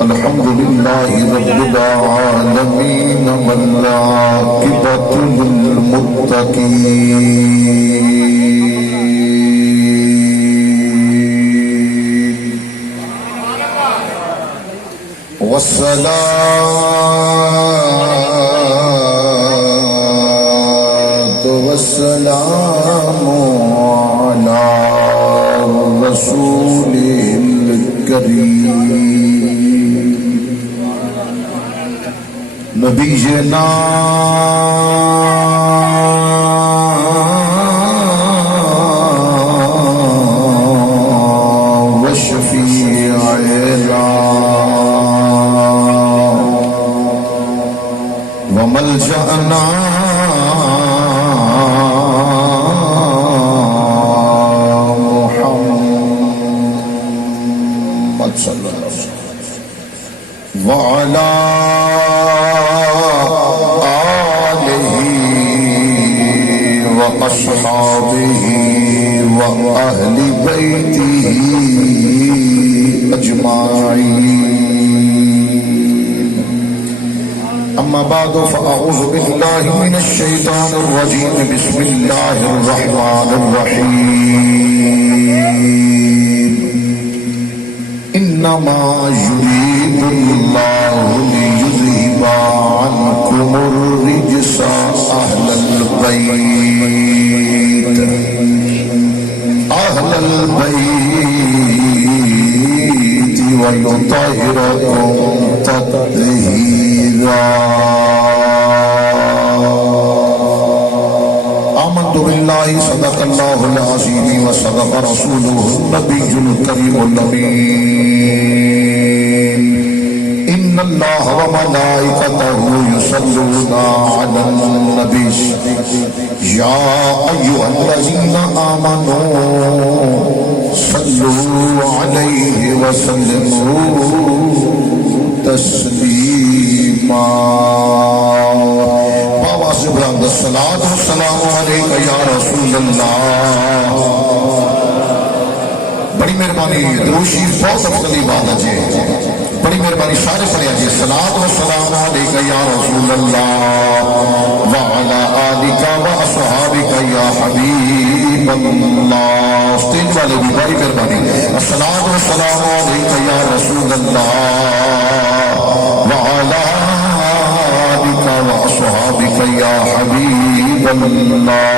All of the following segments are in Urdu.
الحمد لله رب العالمين والعاقبة للمتقين والصلاة والسلام على رسول الكريم نبینا وشفیعنا وملجأنا محمد صلی اللہ علیہ وسلم وعلى وأصحابه وأهل بيته أجمعين أما بعد فأعوذ بالله من الشيطان الرجيم بسم الله الرحمن الرحيم إنما يريد الله ليذهب عنكم الرجس أهل البيت ويطهركم تطهيرا آمنت بالله صدق الله العظيم وصدق رسوله النبي الكريم الأمين إن الله وملائكته يصلون على النبي يا أيها الذين آمنوا صلوا عليه وسلموا تسليما بابا سبحان الصلاة والسلام عليك يا رسول الله بڑی مہربانی دروشی بہت افضل عبادت ہے بڑی مہربانی سارے پڑھے جی صلاۃ و سلام علیک یا رسول اللہ وعلی آلک و اصحابک یا حبیب اللہ اسٹیج والے بھی بڑی مہربانی صلاۃ و سلام علیک یا رسول اللہ وعلی آلک و اصحابک یا حبیب اللہ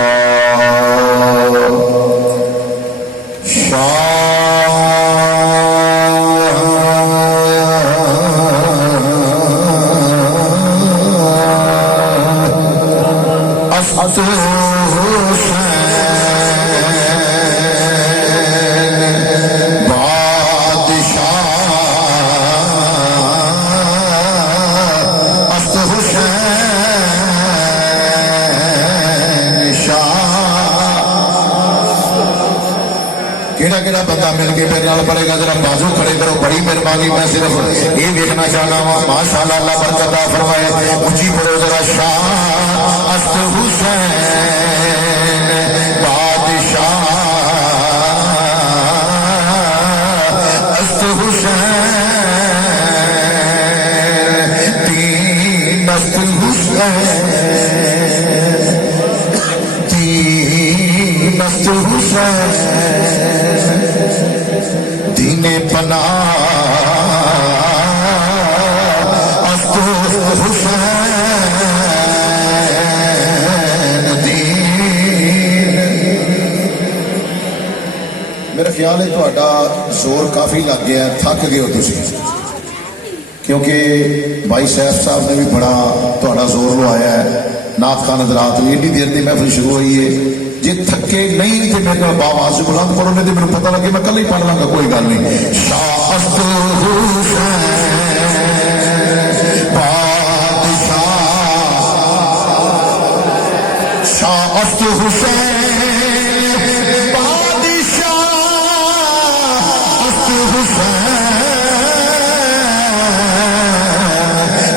بندہ مل کے میرے نال پڑے گا ذرا بازو کھڑے کرو بڑی مہربانی میں صرف یہ دیکھنا چاہنا ہوں ماشاءاللہ اللہ برکت عطا فرمائے اونچی پڑھو ذرا شاہ است حسین بادشاہ است حسین تین است حسین تین است حسین دین پناہ است حسین دین میرا خیال ہے تہاڈا زور کافی لگ گیا ہے تھک گئے ہو تسی کیونکہ بھائی سیف صاحب نے بھی بڑا تہاڈا زور لوایا ہے نعت خان حضرات بھی ایڈی دیر دی محفل شروع ہوئی ہے جی تھکے نہیں تھے میرے کو باواز سے بلند پڑھو نہیں تو میرے پتہ لگے میں کل ہی پڑھ لاں گا کوئی گل نہیں شاہ است حسین بادشاہ شاہ است حسین بادشاہ است حسین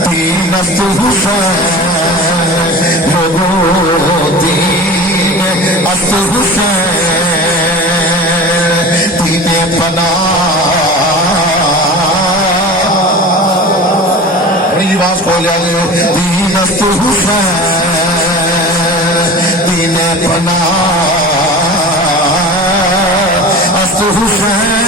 تین است حسین است حسین دین پناہ آواز کھول لیا جی دین است حسین دین پناہ است حسین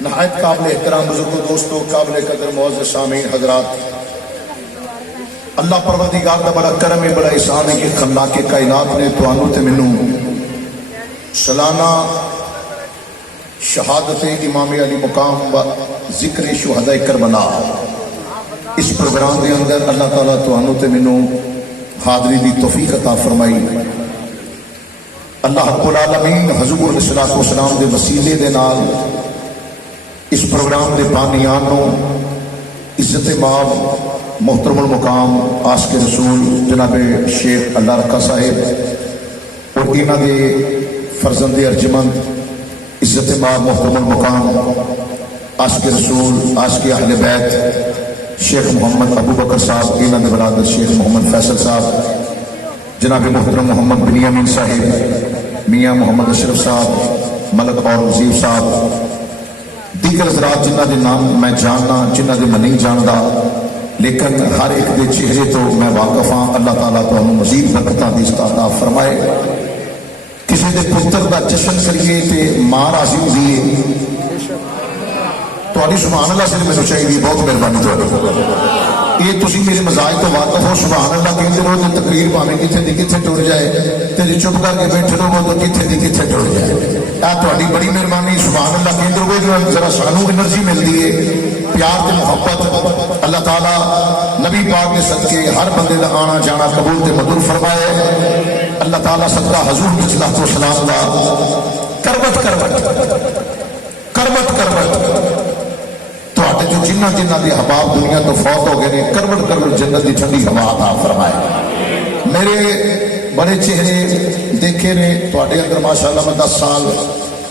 نہایت قابل احترام بزرگوں دوستوں قابل قدر معزز سامعین حضرات اللہ پروردگار دا بڑا کرم ہے بڑا احسان ہے کہ خلاق کائنات نے توانوں تے مینوں سالانہ شہادت امام علی مقام و ذکر شہداء کربلا اس پروگرام دے اندر اللہ تعالیٰ توانوں تے مینوں حاضری دی توفیق عطا فرمائی اللہ رب العالمین حضور علیہ الصلوۃ والسلام دے وسیلے دے نال اس پروگرام دے بانیان نو عزت مآب محترم المقام عاشق رسول جناب شیخ اللہ رکھا صاحب اور انہاں دے فرزند ارجمند عزت مآب محترم المقام عاشق رسول عاشق اہل بیت شیخ محمد ابو بکر صاحب انہاں دے برادر شیخ محمد فیصل صاحب جناب محترم محمد بنیامین صاحب میاں محمد اشرف صاحب ملک اور وزیر صاحب دیگر حضرات جنہ دے نام میں جاننا جنہ دے میں نہیں جاندا لیکن ہر ایک دے چہرے تو میں واقف ہاں اللہ تعالیٰ تو ہم مزید برکتاں دی عطا فرمائے کسی دے پتر دا جشن کریے تے ماں راضی ہوئی ہے تہاڈی سبحان اللہ سے مینوں چاہیے بہت مہربانی تہاڈی یہ تسی میرے مزاج تو واقف ہو سبحان اللہ کہتے رہو تو تقریر پاویں کتنے دی کتنے ٹر جائے تے جے چپ کر کے بیٹھے رہو تو کتنے دی کتنے ٹر جائے تہاڈی بڑی مہربانی سبحان اللہ کہتے رہو ذرا سانو انرجی ملتی ہے پیار تے محبت اللہ تعالیٰ نبی پاک کے صدقے ہر بندے دا آنا جانا قبول تے مدور فرمائے اللہ تعالیٰ صدقہ حضور کی صلاۃ و سلام دا کروٹ کروٹ کروٹ کروٹ تواڈے جو جنہ جنہ دے احباب دنیا تو فوت ہو گئے نے کروٹ کروٹ جنت دی ٹھنڈی ہوا عطا فرمائے میرے بڑے چہرے دیکھے نے تواڈے اندر ماشاءاللہ میں 10 سال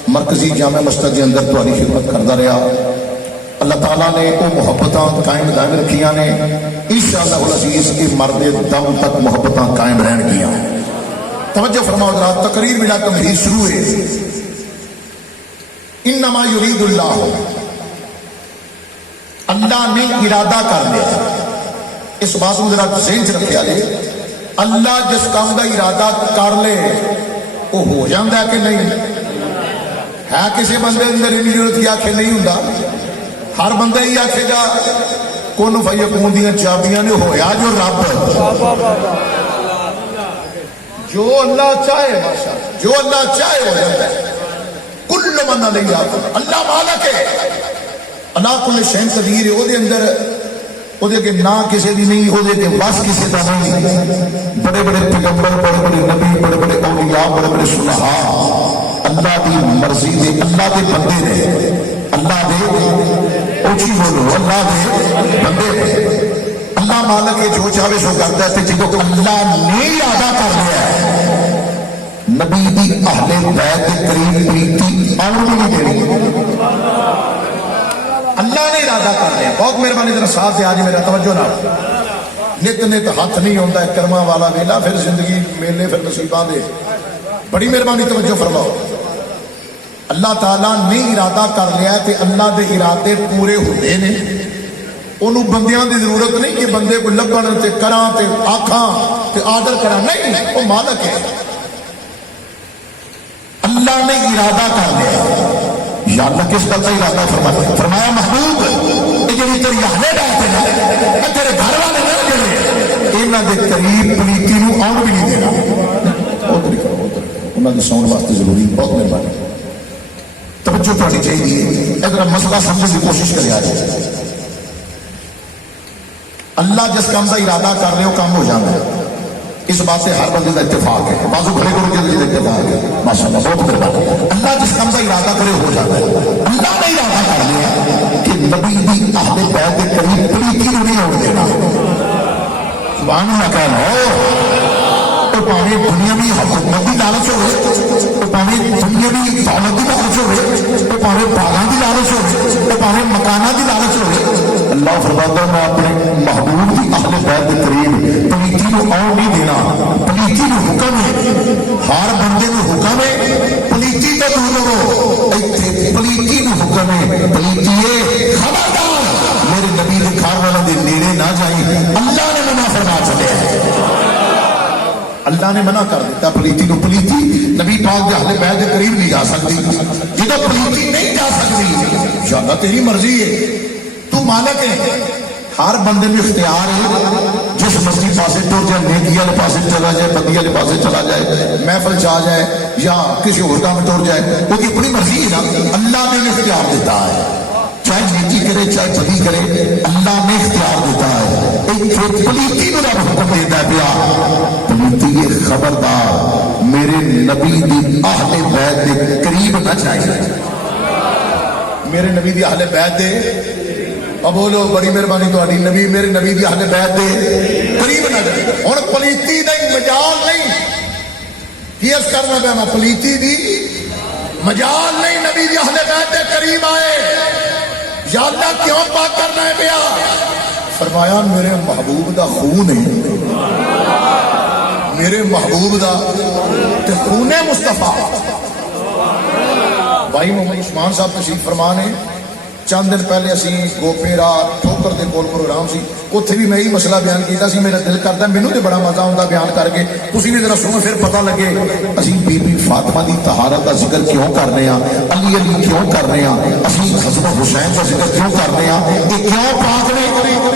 مرکزی جامع مسجد کے اندر تواڈی خدمت کرتا رہا اللہ تعالیٰ نے وہ محبتاں قائم دائم رکھیاں نے انشاءاللہ العزیز کی مرد دم تک محبتاں قائم رہن گیا توجہ فرماؤ حضرات تقریر بلا تمہید شروع ہے انما یرید اللہ اللہ نے ارادہ کر لیا اس بات کو ذرا ذہن چ رکھیا جی اللہ جس کام کا ارادہ کر لے وہ ہو جاتا ہے کہ نہیں ہے کسی بندے اندر یہ ضرورت کی آخے نہیں ہوں ہر بندہ ہی آخے گا کون فیکون دیا چابیاں نے ہویا جو رب جو اللہ چاہے جو اللہ چاہے ہو جاتا ہے کل من علیہ اللہ مالک ہے اللہ کل شین قدیر ہے وہ دے اندر وہ دے کہ نہ کسی دی نہیں وہ دے کہ بس کسی دا نہیں بڑے بڑے پیغمبر بڑے بڑے نبی بڑے بڑے اولیاء بڑے بڑے صلحاء اللہ دی مرضی دے اللہ دے بندے نے اللہ دے اوچی بولو اللہ دے بندے نے اللہ مالک ہے جو چاہے سو کرتا ہے جب اللہ نے ارادہ کر لیا ہے نبی دی اہل بیت کے قریب پریتی آن نہیں دینی اللہ نے ارادہ کر لیا بہت مہربانی ذرا ساتھ آج میرا توجہ نہ نت نت ہاتھ نہیں ہوتا ہے کرما والا ویلا پھر زندگی میلے پھر نصیباں دے بڑی مہربانی توجہ فرماؤ اللہ تعالیٰ نے ارادہ کر لیا تے اللہ دے ارادے پورے ہوتے نے انہوں بندیاں دی ضرورت نہیں کہ بندے کو لبن تے کراں تے آکھاں تے آرڈر کراں نہیں وہ مالک ہے اللہ نے ارادہ کر لیا یا اللہ کس کا ارادہ فرمایا محبوب یہ تیری اہل بیت ہے تیرے گھر والے نہ جڑے انہاں دے قریب پلیتی نو آن بھی نہیں دینا انہاں دی سون واسطے ضروری بہت مہربانی توجہ پڑھنی چاہیے اگر مسئلہ سمجھنے کی کوشش کرے آج اللہ جس کام کا ارادہ کر رہے ہو کام ہو جانا ہے اس بات سے ہر بندے کا اتفاق ہے بازو کھڑے کرو کے اتفاق ہے ماشاءاللہ بہت مہربانی اللہ جس کام کا ارادہ کرے ہو جاتا ہے اللہ نے ارادہ کر لیا کہ نبی دی اہل بیت کے قریب پلیتی نہیں ہونے دینا سبحان اللہ کہنا ہو تو پاویں دنیاوی حکومت کی لالچ ہوئے تو پاویں دنیاوی دولت کی لالچ ہوئے تو پاویں باغاں کی لالچ ہوئے تو پاویں مکاناں کی لالچ ہوئے اللہ فرماتا ہے میں اپنے محبوب کی اہل بیت کے قریب پلیتی کو آن نہیں دینا پلیتی کو حکم ہے ہر بندے کو حکم ہے پلیتی تو دور رہو پلیتی کو حکم ہے پلیتی خبردار میرے نبی کے گھر والوں کے نیڑے نہ جائیں اللہ نے منع فرما چلے اللہ نے منع کر دیتا پلیتی کو پلیتی نبی پاک کے اہل بیت کے قریب نہیں جا سکتی جدو پلیتی نہیں جا سکتی یا اللہ تیری مرضی ہے تو مالک ہے ہر بندے میں اختیار ہے جس مسجد پاسے ٹر جائے نیکی والے پاسے چلا جائے بدی والے پاسے چلا جائے محفل چاہ جائے یا کسی اور کام میں ٹر جائے وہ کی اپنی مرضی ہے نا اللہ نے اختیار دیتا ہے چاہے نیکی کرے چاہے بدی کرے اللہ نے اختیار دیتا ہے پلیتی کو رب حکم دیتا ہے پیا پلیتی خبردار میرے نبی دی اہل بیت دے قریب نہ جائے میرے نبی دی اہل بیت دے اب بولو بڑی مہربانی تہاڈی نبی میرے نبی دی اہل بیت دے قریب نہ جائے ہن پلیتی نہیں مجال نہیں کی اس کرنا پیا میں پلیتی دی مجال نہیں نبی دی اہل بیت دے قریب آئے یا اللہ کیوں پاک کرنا ہے پیا فرمایا میرے محبوب دا خون ہے میرے محبوب دا تے خون مصطفیٰ بھائی محمد عثمان صاحب تشریف فرمان ہے چند دن پہلے اسی گوپیرا ٹھوکر دے کول پروگرام سی اتنے بھی میں یہی مسئلہ بیان کیتا سی میرا دل کرتا مینوں تے بڑا مزہ آتا بیان کر کے تسی بھی ذرا سنو پھر پتہ لگے اسی بی بی فاطمہ دی طہارت کا ذکر کیوں کر رہے ہیں علی علی کیوں کر رہے ہیں اسی حسن حسین کا ذکر کیوں کر رہے ہیں یہ کیوں پاک نے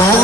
2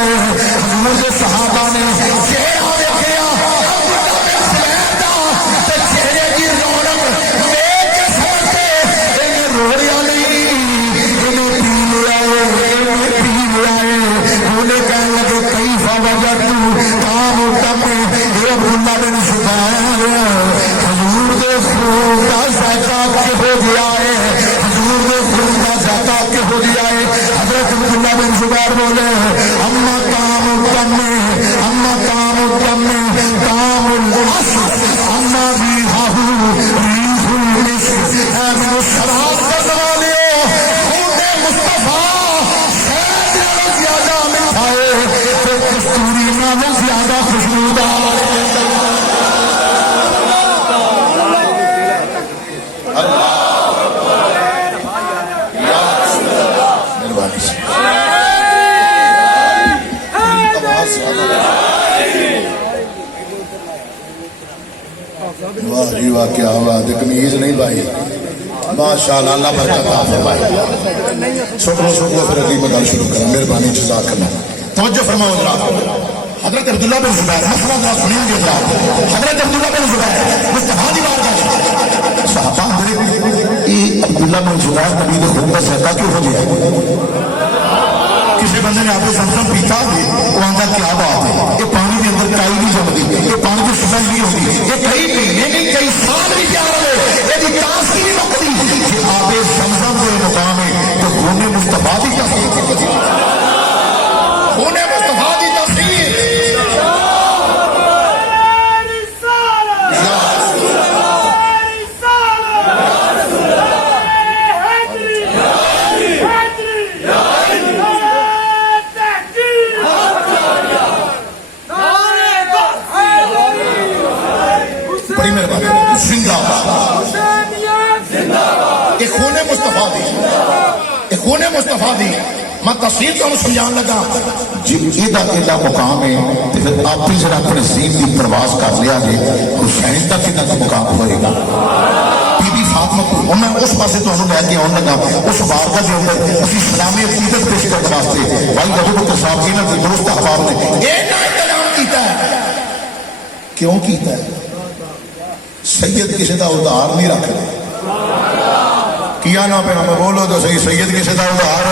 ہے حضور کے صحابہ نے چہرہ دیکھیا چہرے کی رونق دیکھ کے سمجھتے انہیں رویا نہیں انہیں پی لیا ہے انہیں کہنے لگے کئی فوجت کام دم یہ عبداللہ بن زبیر حضور کے خون کا ذائقہ کے ہو گیا ہے حضور کے خون کا ذائقہ کے ہو گیا ہے حضرت عبداللہ بن زبیر بولے اما کام دم اما کام دم کام الاصل اما بھی ہاہو ریح المسک اے من الشراب کرنے والیو خون مصطفیٰ شاید زیادہ میٹھا ہے تو کستوری نالوں زیادہ خوشبودار واہ جی واہ کیا بات ہے قمیض نہیں بھائی ماشاءاللہ اللہ برکت عطا فرمائے شکر پھر اگلی مدار شروع کریں مہربانی جزاک اللہ توجہ فرماؤ جناب حضرت عبداللہ بن زبیر مسئلہ ذرا سنیں گے جناب حضرت عبداللہ بن زبیر مصطفیٰ دی بارگاہ صحابہ میرے یہ عبداللہ بن زبیر نبی کے خون کا ذائقہ کیوں ہو گیا کسی بندے نے آپ کو سمسم پیتا وہ آندہ کیا بات ہے یہ پانی کے اندر کائی نہیں جمدی یہ پانی کی سمجھ نہیں ہوتی یہ کئی مہینے نہیں کئی سال بھی تیار ہوئے یہ تاس کی نہیں مکتی کہ آپ سمسم کے مقام ہے تو خون مصطفیٰ دی تفسیر خون مصطفیٰ دی تفسیر خون مصطفیٰ دی میں تفسیر تو سمجھان لگا جب ایدہ مقام ہے تو پھر آپ بھی ذرا اپنے سین کی پرواز کر لیا گے حسین تک ایدہ کا مقام ہوئے گا بی بی فاطمہ کو میں اس پاسے تو ہم لے کے آن لگا اس بارگاہ کے اندر اسی اسلامی عقیدت پیش کرنے واسطے بھائی ابو بکر صاحب کی نا درست احباب نے اینا انتظام کیتا ہے کیوں کیتا ہے سید کسی دا ادھار نہیں رکھ دے کیا نہ پہ ہمیں بولو تو صحیح سید کسی دا ادھار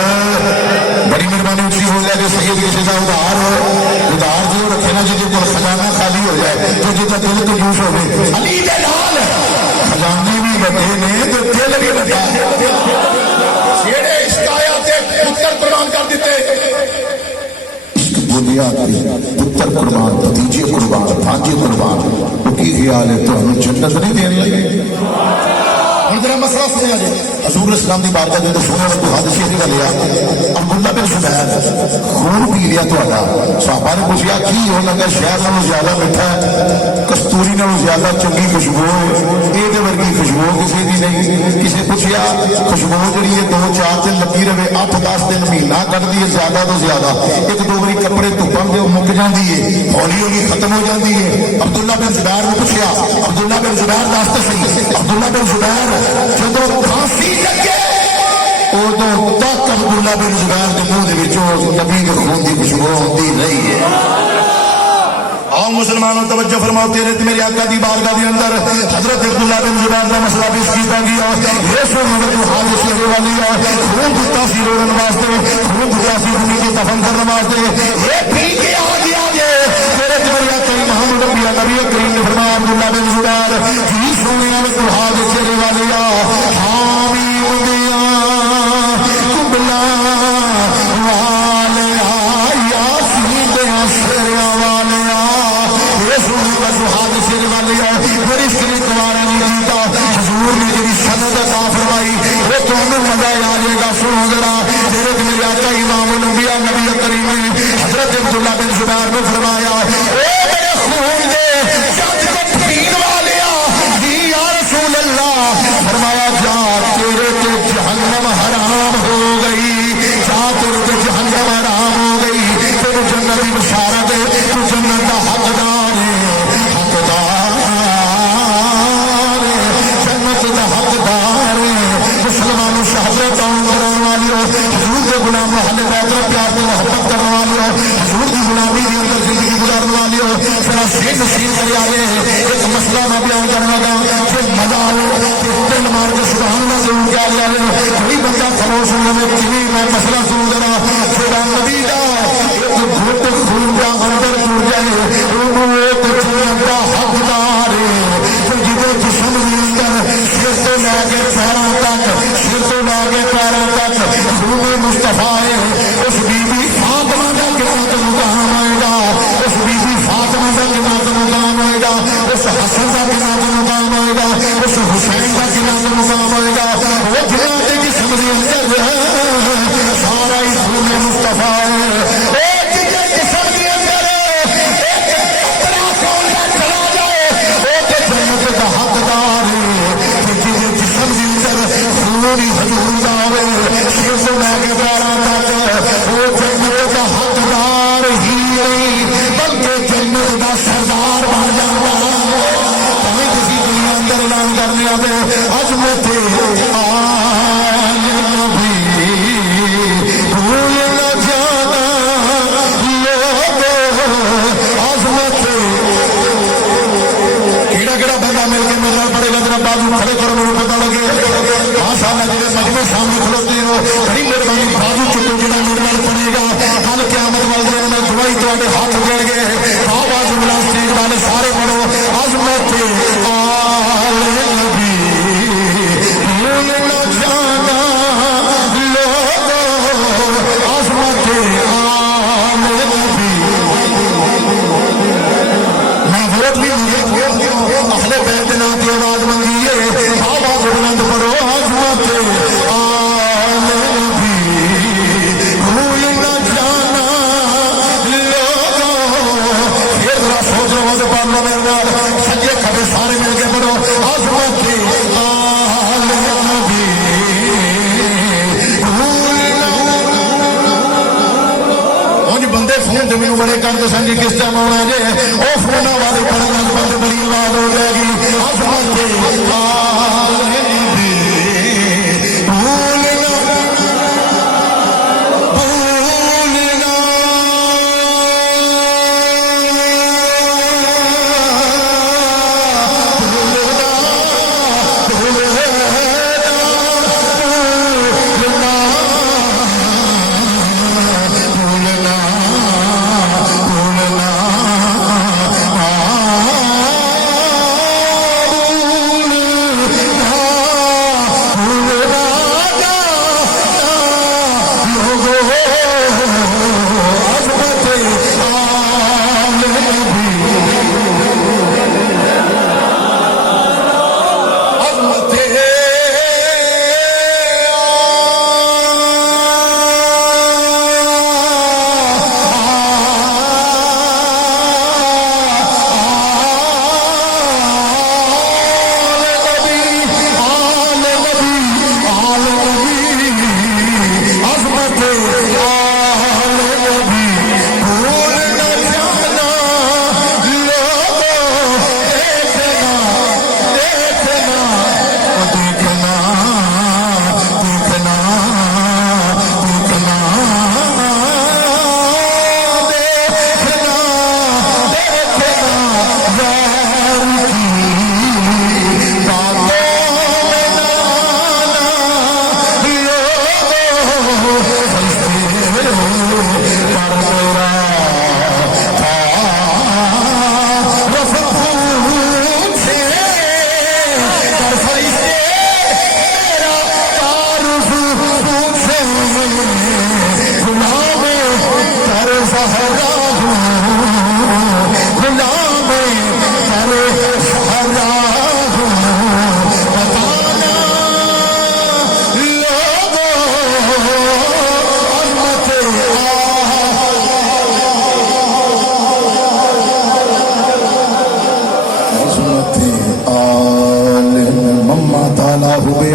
بڑی مہربانی اچھی ہو جائے کہ سید کسی دا ادھار جو رکھے نا جی کو خزانہ خالی ہو جائے تو جتا دل تو جوش ہو گئے علی جلال خزانے بھی بڑے نے تو دل بھی بڑا سیڑے عشق آیا تے پتر قربان کر دیتے عشق بنیاد پہ پتر قربان بھتیجے قربان بھانجے قربان وہ کی خیال ہے تو ہمیں جنت نہیں دین لگے ہم ذرا مسئلہ سنیا جائے حضور اسلام دی بارگاہ دے سونے میں حادثے کا لیا عبداللہ بن زبیر خون پی لیا تو صحابہ نے پوچھا کی ہو لگا شہد نالوں زیادہ میٹھا ہے کستوری نالوں زیادہ چنگی خوشبو یہ ورگی خوشبو کسی دی نہیں کسی پوچھا خوشبو جڑی ہے 2-4 دن لگی رہے 8-10 دن مہینہ کٹ دی ہے زیادہ تو زیادہ ایک دو باری کپڑے دھوپن دے مک جاندی ہے ہولی ہولی ختم ہو جاندی ہے عبداللہ بن زبیر نے پوچھا عبداللہ بن زبیر داستے صحیح عبداللہ بن زبیر جب کھانسی لگے ادو تک عبداللہ بن زبیر کے منہ نبی کے خون کی خوشبو ہوتی رہی ہے آؤ مسلمانوں توجہ فرماؤ تیرے میرے آقا دی بارگاہ کے اندر حضرت عبداللہ بن زبیر کا مسئلہ پیش کیا گیا یہ سنت حادث ہونے والی ہے خون دتا سی روڑن واسطے خون دتا سی خون کی دفن کرنے واسطے یہ پی کے آ گیا تیرے میرے آقا امام نبی کریم نے فرمایا عبداللہ بن زبیر جی سونے میں تو حادث ہونے والی ہے حامی اندیا کبلا والے آیا سیدے سریا والے بڑی سری کمارے نہیں دیتا حضور نے جی سند عطا فرمائی وہ تو ہمیں مزہ آ جائے گا سنو ذرا حضرت میرے آقا امام الانبیاء نبی کریم نے حضرت عبداللہ بن زبیر نے فرمایا اے میرے خون دے جد کو پھین والیا جی یا رسول اللہ فرمایا جا تیرے تے جہنم حرام ہو گئی جا تیرے تے جہنم حرام ہو گئی تیرے جنت کی بشارت ہے تو جنت کا حقدار ہے مسلمانوں شہادت کرنے والی ہو حضور کے غلام محل بیت پیار میں محبت کرنے والی ہو حضور کی غلامی کے اندر زندگی گزارنے والی ہو ذرا سین نصیب کر آئے ایک مسئلہ میں بیان کرنا گا پھر مزہ آئے کہ دل مار کے سبحان اللہ ضرور کیا لیا لے کوئی بندہ خاموش ہونے میں کبھی میں مسئلہ سن ذرا پھر نبی دا ایک گھٹ خون کا اندر ٹوٹ جائے انہوں ایک جنت کا حقدار ہے پھر جدے جسم کے اندر سر تو لا کے پیروں تک سر تو لا کے پیروں تک خون مصطفیٰ ہے اس بی بی فاطمہ کا کتنا مقام آئے گا اس بی بی فاطمہ کا کتنا مقام آئے گا اس حسن کا کتنا مقام آئے گا اس حسین کا کتنا مقام آئے گا وہ جنات کی سمجھی اندر ہے سارا ہی خون مصطفیٰ ہے حضور داوے سر سے لے کے پیروں تک وہ جنت کا حقدار ہی نہیں بلکہ جنت کا سردار بن جاتا کہیں کسی دنیا اندر اعلان کرنے آتے عظمت آل نبی بھول نہ جانا لوگو عظمت کیڑا بندہ مل کے میرے نال پڑے گا ذرا بازو کھڑے کرو میرے پتہ لگے مجمے سامنے کھلوتے ہو بڑی مہربانی بازو چکو جڑا میرے نال پڑے گا کل قیامت والے دن میں گواہی تواڈے ہاتھ دے گے آواز بلا اسٹیج والے سارے پڑھو عظمت آل نبی بھول نہ جانا لوگو عظمت آل نبی میں ووٹ بھی اہل بیت نے کی آواز منگی ہے آواز بلند پڑھو عظمت آل نبی بھول نہ جانا لوگو پھر ذرا سوچو وز پڑھ لو میرے نال سجے کھبے سارے مل کے پڑھو عظمت آل نبی بندے فون تو میرے بڑے کرتے سن جی کس ٹائم آنا جی وہ فون والے پڑھنے بند بڑی آواز ہو جائے گی عظمت آل نبی بھولنا بھولنا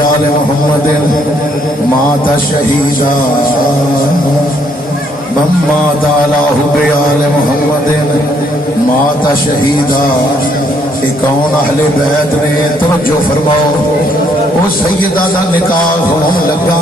آل محمد مات شہیدا مات علی حب آل محمد مات شہیدا. یہ کون اہل بیت نے؟ توجہ فرماؤ. وہ سیدہ دا نکاح ہون لگا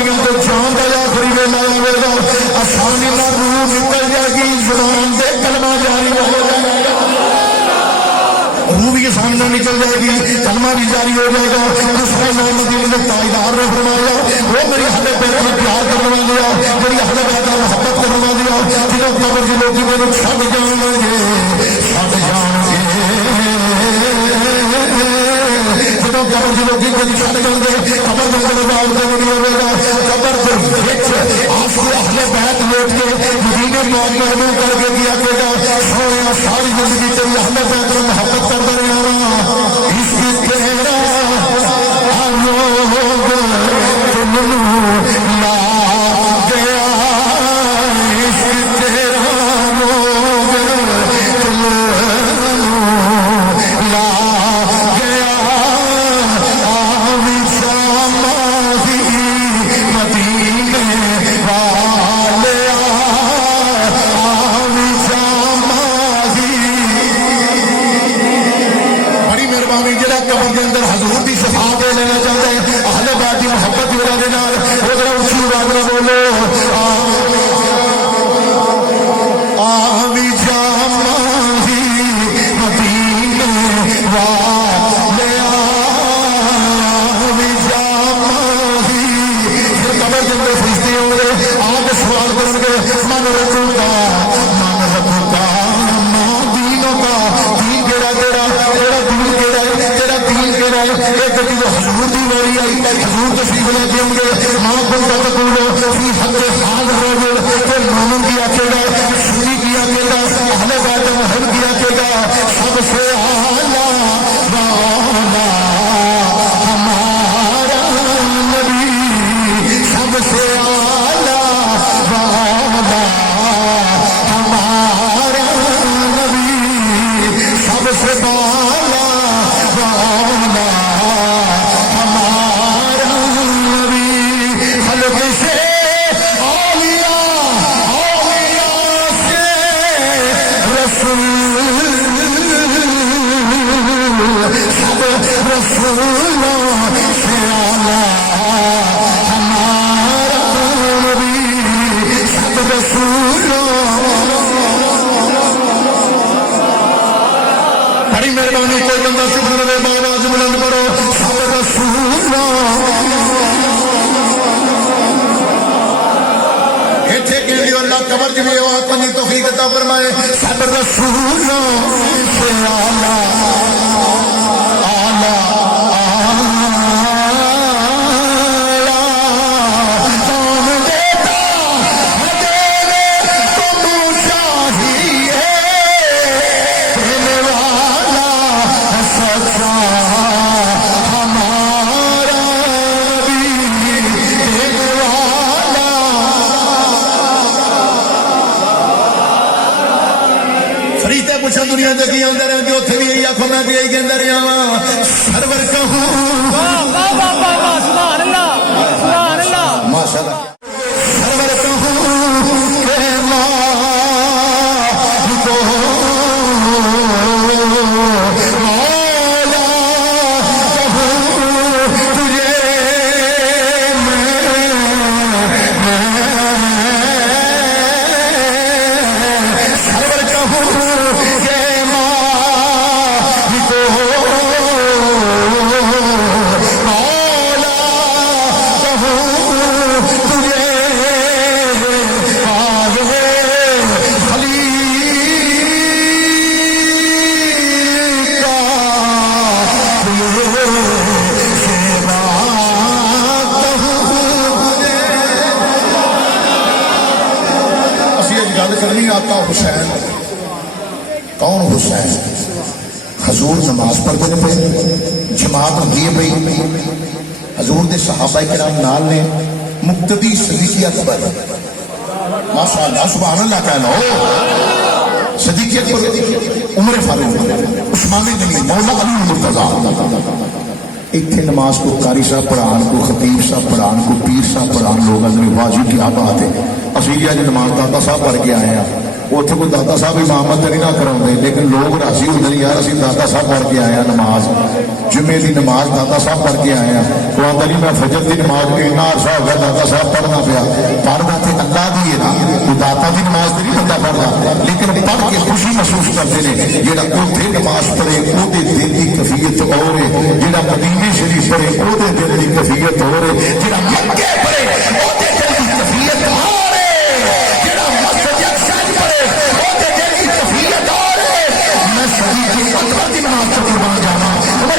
دنیا تو جان کا آخری ویلا آئے گا آسانی نہ روح نکل جائے گی زبان سے کلمہ جاری ہو جائے گا روح بھی سامنے نکل جائے گی کلمہ بھی جاری ہو جائے گا دوسرا امام مدینے نے تاجدار نے فرمایا وہ میری حد پیروں میں پیار کروا دیا میری حد پیروں میں محبت کروا دیا جنہوں قبر کے لوگ میرے چھڈ جان گے چھڈ جان گے جنہوں قبر کے لوگ میرے چھڈ جان گے قبر کے اندر بال نہیں ہوئے گا قبر کے وچ آپ کو اہل بیت لوٹ کے مدینے پاک محبوب کر کے دیا کہ گا سویا ساری زندگی تیری اہل بیت میں محبت کرتا رہا اس تیرا لوگ تم لا گیا اس تیرا لوگ تم لا گیا آمی شاماہی مدینے والے آمی شاماہی بڑی مہربانی جڑا قبر کے اندر حضور کی شفاعت لینا چاہتا ہے اہل بیت کی محبت کی وجہ سے اگر اسی بات میں بولو آمی جاماہی مدینے والے آمی جاماہی پھر قبر کے اندر فرشتے ہوں گے آپ سوال کریں گے من ربکا من ربکا ما دینوں کا دین کیڑا تیرا تیرا دین کیڑا ہے تیرا دین کیڑا ہے ایک جب حضور دی واری آئی حضور تشریف لے کے ہوں گے ماں کو تقولو فی حق حال رجل پھر مومن کی آکے گا سنی کی آکے گا اہل بیت محب کی آکے گا سب سے اعلیٰ والا ہمارا نبی سب سے اعلیٰ والا ہمارا نبی سب سے بالا والا ہمارا نبی خلق سے اولیاء سے رسول سب رسولوں سے اعلیٰ ہمارا نبی سب رسولوں بڑی مہربانی کوئی بندہ شکر رہے باواز بلند کرو سب رسولوں ایتھے کہندی اللہ قبر جو آواز پنی توفیق عطا فرمائے سب رسولوں سے اعلیٰ اعلیٰ کون دیتا ہے دینے تم چاہیے دینے والا ہے سچا ہمارا نبی دینے والا فرشتے پوچھا دنیا دے کی اندر ہے کہ اتنے بھی یہی آنکھوں میں بھی یہی کے اندر رہا سرور کہوں سبحان اللہ سبحان اللہ ماشاء اللہ سرور کہوں کہ ماں کو مولا کہوں تجھے سرور کہوں کہ ماں کو مولا کہوں تجھے آگے خلیل کا سیوا کہوں اسی ایک گل کرنی آقا حسین کون حسین حضور نماز پڑھتے نے پہ جماعت ہوتی ہے پئی حضور دے صحابہ کرام نال نے مقتدی صدیق اکبر ماشاء اللہ سبحان اللہ کہنا ہو صدیق اکبر عمر فاروق عثمان غنی مولا علی مرتضیٰ اتنے نماز کو قاری صاحب پڑھان کو خطیب صاحب پڑھان کو پیر صاحب پڑھان لوگ اندر واجب کیا بات ہے اسی جی نماز داتا صاحب پڑھ کے آئے ہیں ਉੱਥੇ ਕੋਈ ਦਾਦਾ ਸਾਹਿਬ ਇਮਾਮਤ ਨਹੀਂ ਨਾ ਕਰਾਉਂਦੇ, ਲੇਕਿਨ ਲੋਕ ਰਾਜ਼ੀ ਹੁੰਦੇ ਨੇ ਯਾਰ ਅਸੀਂ ਦਾਦਾ ਸਾਹਿਬ ਪੜ੍ਹ ਕੇ ਆਏ ਆ ਨਮਾਜ਼, ਜੁਮੇ ਦੀ ਨਮਾਜ਼ ਦਾਦਾ ਸਾਹਿਬ ਪੜ੍ਹ ਕੇ ਆਏ ਆ। ਉਹ ਆਂਦਾ ਨਹੀਂ ਮੈਂ ਫਜਰ ਦੀ ਨਮਾਜ਼ ਇੰਨਾ ਅਰਸਾ ਹੋ ਗਿਆ ਦਾਦਾ ਸਾਹਿਬ ਪੜ੍ਹਨਾ ਪਿਆ। ਪੜ੍ਹਦਾ ਤੇ ਅੱਲਾ ਦੀ ਹੈ ਨਾ, ਕੋਈ ਦਾਤਾ ਦੀ ਨਮਾਜ਼ ਤੇ ਨਹੀਂ ਬੰਦਾ ਪੜ੍ਹਦਾ, ਲੇਕਿਨ ਪੜ੍ਹ ਕੇ ਖੁਸ਼ੀ ਮਹਿਸੂਸ ਕਰਦੇ ਨੇ। ਜਿਹੜਾ ਉੱਥੇ ਨਮਾਜ਼ ਪੜ੍ਹੇ ਉਹਦੇ ਦਿਲ ਦੀ ਕੈਫੀਅਤ ਹੋਰ ਹੈ, ਜਿਹੜਾ ਮਦੀਨੇ ਸ਼ਰੀਫ ਪੜ੍ਹੇ ਉਹਦੇ ਦਿਲ ਦੀ ਕੈਫੀਅਤ ਹੋਰ ਹੈ, ਜਿਹੜਾ ਮੱਕੇ ਪੜ੍ਹੇ ਉਹਦੇ ਦਿਲ ਦੀ ਕੈਫੀਅਤ ਹੋਰ ਹੈ, ਜਿਹੜਾ ਮਸਜਿਦ ਅਕਸਾ ਪੜ੍ਹੇ ਉਹਦੇ ਦਿਲ ਦੀ ਕੈਫੀਅਤ ਹੋਰ ਹੈ। ਮੈਂ ਸਦੀਕ ਅਕਬਰ ਦੀ ਨਮਾਜ਼ ਤੋਂ ਕੁਰਬਾਨ ਜਾਵਾਂ, ਉਮਰ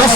10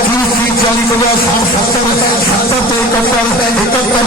30, 40, 50, 60, 70, 71, 71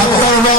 72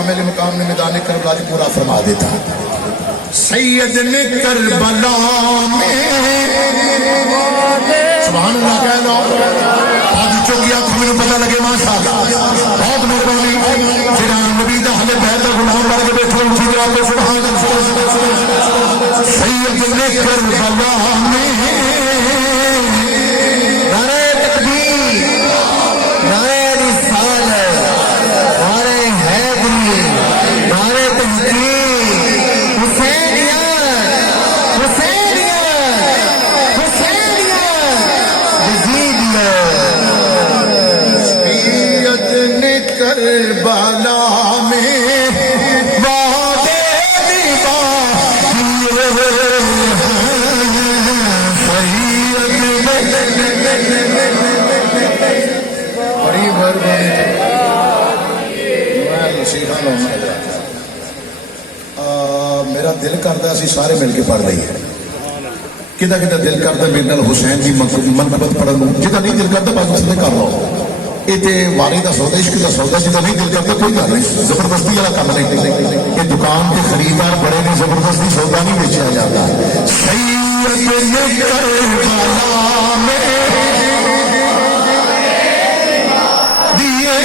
امام علی مقام نے میدان کربلا جو پورا فرما دیتا سید نے کربلا میں سبحان اللہ کہہ لو آج چوکیا تمہیں پتہ لگے ماشاءاللہ بہت مہربانی جڑا نبی دا حل بیت غلام بن کے بیٹھے اٹھی جناب سبحان اللہ سید نے کربلا میں نعرہ تکبیر نعرہ رسالت نعرہ حیدری نعرہ تحقیق حسینیت حسینیت حسینیت یزیدیت سید نے کربلا میں وعدے بڑی مہربانی میرا دل کرتا اسی سارے مل کے پڑھ رہی ہے کدا کدا دل کرتا میرے نال حسین کی منقبت پڑھن جدا نہیں دل کرتا بس اس نے کر لو یہ تو واری کا سودا عشق کا سودا جدا نہیں دل کرتا کوئی گل نہیں زبردستی والا کام نہیں یہ دکان کے خریدار بڑے نے زبردستی سودا نہیں بیچا جاتا سید نے کربلا میں دیے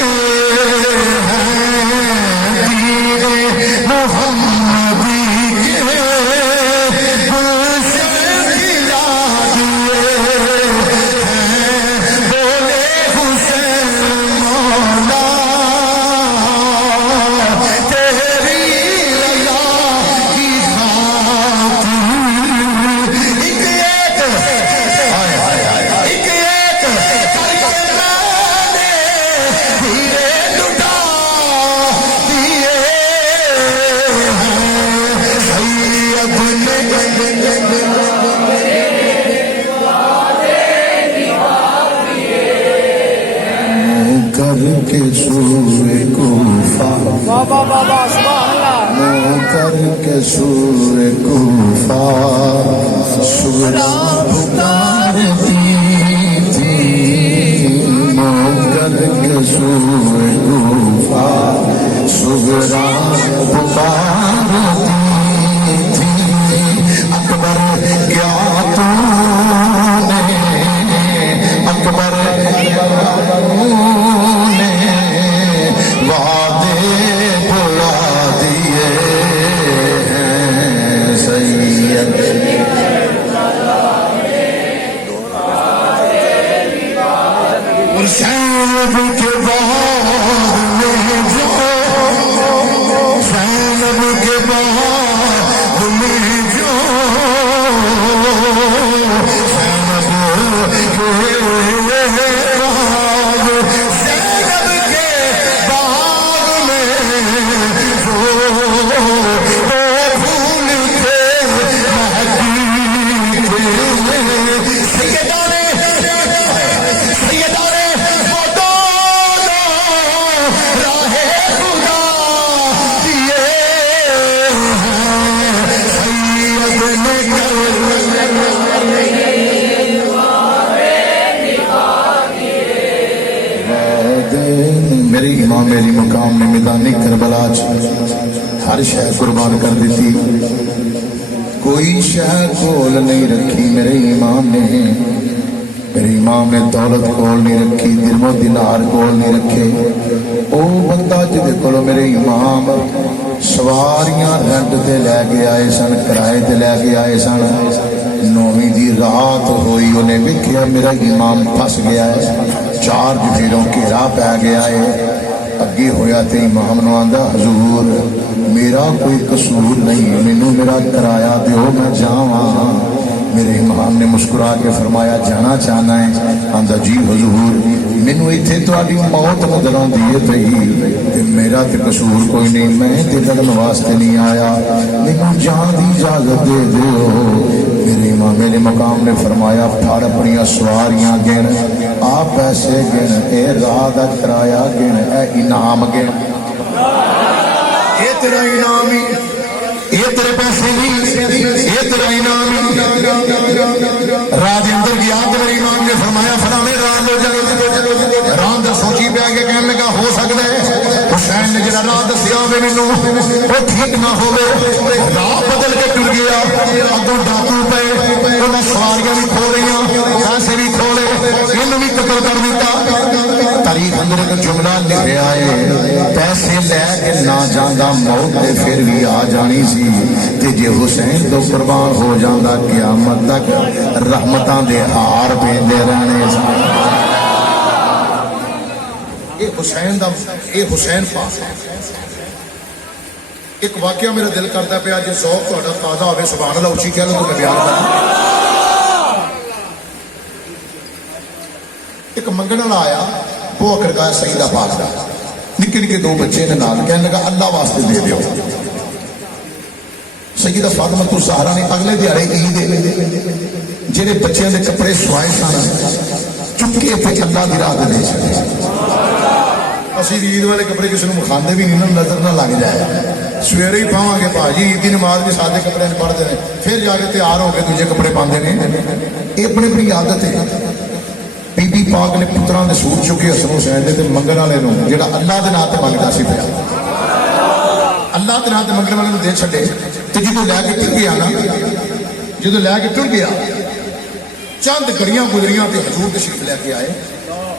کے سورے کوفہ کر کے سورے کوفہ سورا پکارتی تھی کر کے سورے کوفہ سورا پکارتی تھی اکبر کیا تو نے اکبر وعدے بلا دیے ہیں سید سینب کے بعد میں جو سینب کے بعد میں جو سینب کے میری امام علی مقام نے میدان کربلا ہر شے قربان کر دیتی کوئی شے کول نہیں رکھی میرے امام نے میرے امام نے دولت کول نہیں رکھی درم و دینار کول نہیں رکھے او بندہ جدے کولو میرے امام سواریاں رنٹ تے لے کے آئے سن کرائے تے لے کے آئے سن نویں دی رات ہوئی انہیں ویکھیا میرا امام پھس گیا ہے چار جفیروں گھیرا پی گیا ہے اگے ہویا تے امام نو آندا حضور میرا کوئی قصور نہیں مینوں میرا کرایہ دیو میں جاواں میرے امام نے مسکرا کے فرمایا جانا چاہنا ہے آندا جی حضور مینوں ایتھے تہاڈی موت نظر آندی ہے پئی تے میرا تے قصور کوئی نہیں میں تے لڑن واسطے نہیں آیا مینوں جان دی اجازت دے دیو میرے امام علی مقام نے فرمایا پھاڑ اپنی سواریاں گن آ پیسے گن اے راہ دا کرایہ گن اے انعام گن اے تیرا انعام ہی یہ تیرے پیسے نہیں یہ تیرا انعام راہ دے اندر گیا تو میرے امام نے فرمایا فلاں راہ لو جا راہ اندر سوچی پہ آگے کہنے لگا ہو سکتا ہے حسین نے ਜਿਹੜਾ ਰਾਹ ਦੱਸਿਆ ਹੋਵੇ ਮੈਨੂੰ ਉਹ ਠੀਕ ਨਾ ਹੋਵੇ, ਰਾਹ ਬਦਲ ਕੇ ਟੁਰ ਗਿਆ, ਅੱਗੋਂ ਡਾਕੂ ਪਏ, ਉਹਨਾਂ ਸਵਾਰੀਆਂ ਵੀ ਖੋ ਲਈਆਂ, ਪੈਸੇ ਵੀ ਖੋ ਲਏ, ਇਹਨੂੰ ਵੀ ਕਤਲ ਕਰ ਦਿੱਤਾ। ਤਾਰੀਖ ਅੰਦਰ ਇੱਕ ਜੁਮਲਾ ਲਿਖਿਆ ਹੈ, ਪੈਸੇ ਲੈ ਕੇ ਨਾ ਜਾਂਦਾ ਮੌਤ ਤੇ ਫਿਰ ਵੀ ਆ ਜਾਣੀ ਸੀ, ਤੇ ਜੇ ਹੁਸੈਨ ਤੋਂ ਕੁਰਬਾਨ ਹੋ ਜਾਂਦਾ ਕਿਆਮਤ ਤੱਕ ਰਹਿਮਤਾਂ ਦੇ ਹਾਰ ਪੈਂਦੇ ਰਹਿਣੇ ਸਨ। ਇਹ ਹੁਸੈਨ ਦਾ, ਇਹ ਹੁਸੈਨ ਪਾਕ ਹੈ। ਇੱਕ ਵਾਕਿਆ ਮੇਰਾ ਦਿਲ ਕਰਦਾ ਪਿਆ, ਜੇ ਜ਼ੌਕ ਤੁਹਾਡਾ ਤਾਜ਼ਾ ਹੋਵੇ ਸੁਭਾਨ ਅੱਲਾਹ ਉੱਚੀ ਕਹਿ ਲਓ ਤਾਂ ਮੈਂ ਬਿਆਨ ਕਰਾਂ। ਇੱਕ ਮੰਗਣ ਵਾਲਾ ਆਇਆ, ਉਹ ਕਰਦਾ ਸਈਦਾ ਪਾਕ ਦਾ, ਨਿੱਕੇ ਨਿੱਕੇ ਦੋ ਬੱਚੇ ਨੇ ਨਾਲ, ਕਹਿਣ ਲੱਗਾ ਅੱਲਾਹ ਵਾਸਤੇ ਦੇ ਦਿਓ। ਸਈਦਾ ਫਾਤਿਮਾ ਤੋਂ ਜ਼ਹਰਾ ਨੇ ਅਗਲੇ ਦਿਹਾੜੇ ਈਦ ਜਿਹੜੇ ਬੱਚਿਆਂ ਦੇ ਕੱਪੜੇ ਸਵਾਏ ਸਨ ਚੁੱਕੇ ਤੇ ਅੱਲਾਹ ਦੀ ਰਾਹ ਦੇ ਛੱਡੇ। ਅਸੀਂ ਈਦ ਵਾਲੇ ਕੱਪੜੇ ਕਿਸੇ ਨੂੰ ਵਿਖਾਉਂਦੇ ਵੀ ਨਹੀਂ ਨਾ, ਨਜ਼ਰ ਨਾ ਲੱਗ ਜਾਏ, ਸਵੇਰੇ ਹੀ ਪਾਵਾਂਗੇ ਭਾਜੀ, ਈਦ ਦੀ ਨਮਾਜ਼ ਵੀ ਸਾਦੇ ਕੱਪੜਿਆਂ 'ਚ ਪੜ੍ਹਦੇ ਨੇ, ਫਿਰ ਜਾ ਕੇ ਤਿਆਰ ਹੋ ਕੇ ਦੂਜੇ ਕੱਪੜੇ ਪਾਉਂਦੇ ਨੇ। ਇਹ ਆਪਣੀ ਆਪਣੀ ਆਦਤ ਹੈ। ਬੀਬੀ ਪਾਕ ਨੇ ਪੁੱਤਰਾਂ ਦੇ ਸੂਟ ਚੁੱਕੇ ਹਸਨ ਹੁਸੈਨ ਦੇ, ਤੇ ਮੰਗਣ ਵਾਲੇ ਨੂੰ ਜਿਹੜਾ ਅੱਲਾਹ ਦੇ ਨਾਂ ਤੇ ਮੰਗਦਾ ਸੀ ਪਿਆ, ਅੱਲਾਹ ਦੇ ਨਾਂ ਤੇ ਮੰਗਣ ਵਾਲੇ ਨੂੰ ਦੇ ਛੱਡੇ। ਤੇ ਜਦੋਂ ਲੈ ਕੇ ਟੁਰ ਗਿਆ ਨਾ, ਜਦੋਂ ਲੈ ਕੇ ਟੁਰ ਗਿਆ, ਚੰਦ ਘੜੀਆਂ ਗੁਜ਼ਰੀਆਂ ਤੇ ਹਜ਼ੂਰ ਤਸ਼ਰੀਫ ਲੈ ਕੇ ਆਏ।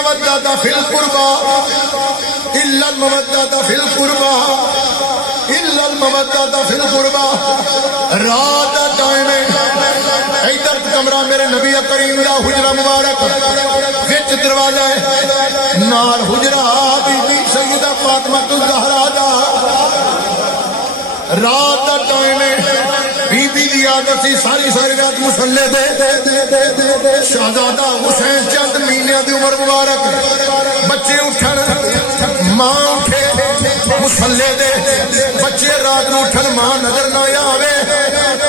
المودة في القربى إلا المودة في القربى إلا المودة في القربى رات دا ٹائم ادھر کمرہ میرے نبی کریم دا حجرہ مبارک وچ دروازہ ہے نال حجرہ بی بی سیدہ فاطمہ الزہرا دا رات دا ٹائم بی بی دی عادت سی ساری رات مصلی دے شہزادہ حسین چند مہینے دی عمر مبارک بچے اٹھن ماں اٹھے مصلی دے بچے رات نو اٹھن ماں نظر نہ آوے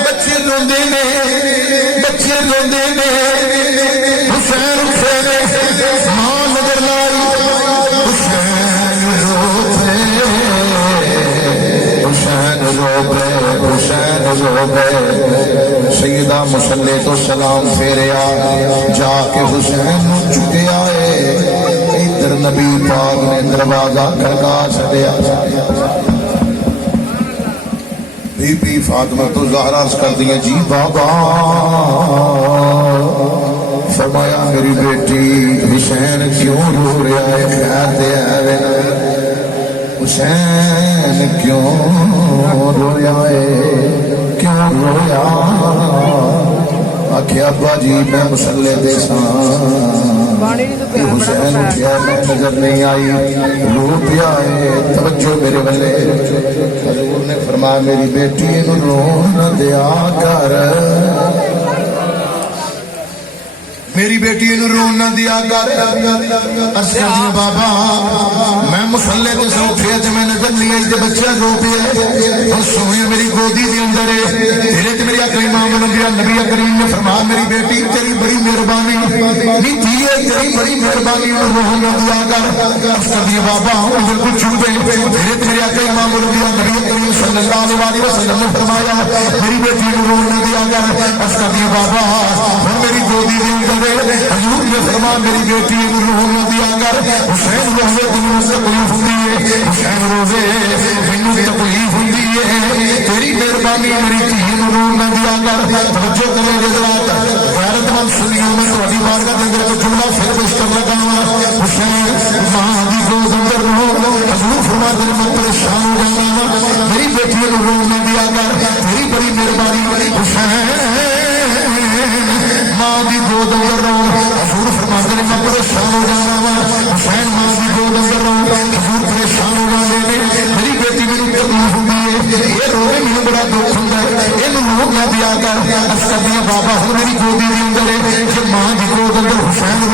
بچے روندے نے حسین اٹھے نے ماں نظر نہ آئی حسین رو پے سیدہ مصلی تو سلام پھیریا جا کے حسین نو چکیا ہے ادھر نبی پاک نے دروازہ کھڑکا چھڈیا بی بی فاطمہ تو زہرا عرض کر دیا جی بابا فرمایا میری بیٹی حسین کیوں رو رہا ہے خیر دے آوے حسین کیوں رویا ہے کیوں رویا آکھیا ابا جی میں مصلی دے ساں حسین اٹھیا میں نظر نہیں آئی رو پیا ہے توجہ میرے والے حضور نے فرمایا میری بیٹی نو رون نہ دیا کر میری بیٹی نو رون نہ دیا کر عرض کر دیا بابا میں مصلی تے سے اٹھیا تے میں نظر نہیں آئی تے بچہ رو پیا اور سویا میری گودی دے اندر ہے تیرے تے میری آقا امام الانبیاء نبی کریم نے فرمایا میری بیٹی تیری بڑی مہربانی نہیں تیے تیری بڑی مہربانی نو رون نہ دیا کر عرض کر دیا بابا عمر کو چھو دے تیرے تے میری آقا امام الانبیاء نبی کریم صلی اللہ علیہ وسلم نے فرمایا میری بیٹی نو رون نہ دیا کر عرض کر دیا بابا میری گودی دے اندر حضور نے فرمایا میری بیٹی روح نہ دیا کر حسین روزے دنوں سے تکلیف ہوتی ہے حسین روزے مینوں تکلیف ہوتی ہے تیری مہربانی میری دھی نوں روح نہ دیا کر توجہ کرے حضرات غیرت مند سنیوں میں تہاڈی بارگاہ دے اندر ایک جملہ پھر پیش کر لگا ہوں حسین ماں دی گود اندر روح حضور فرماتے ہیں میں پریشان ہو جانا میری بیٹی نوں روح نہ دیا کر تیری بڑی مہربانی حسین ماں دی گود اندر رو حضور فرماتے ہیں میں پریشان ہو جانا وا حسین ماں دی گود اندر رو حضور پریشان ہو جانے نے میری بیٹی میری تکلیف ہوتی ہے یہ روے مجھے بڑا دکھ ہوتا ہے یہ روح نہ دیا کر عرض کر دیا بابا ہوں میری گودی کے اندر ہے کہ ماں دی گود اندر حسین رو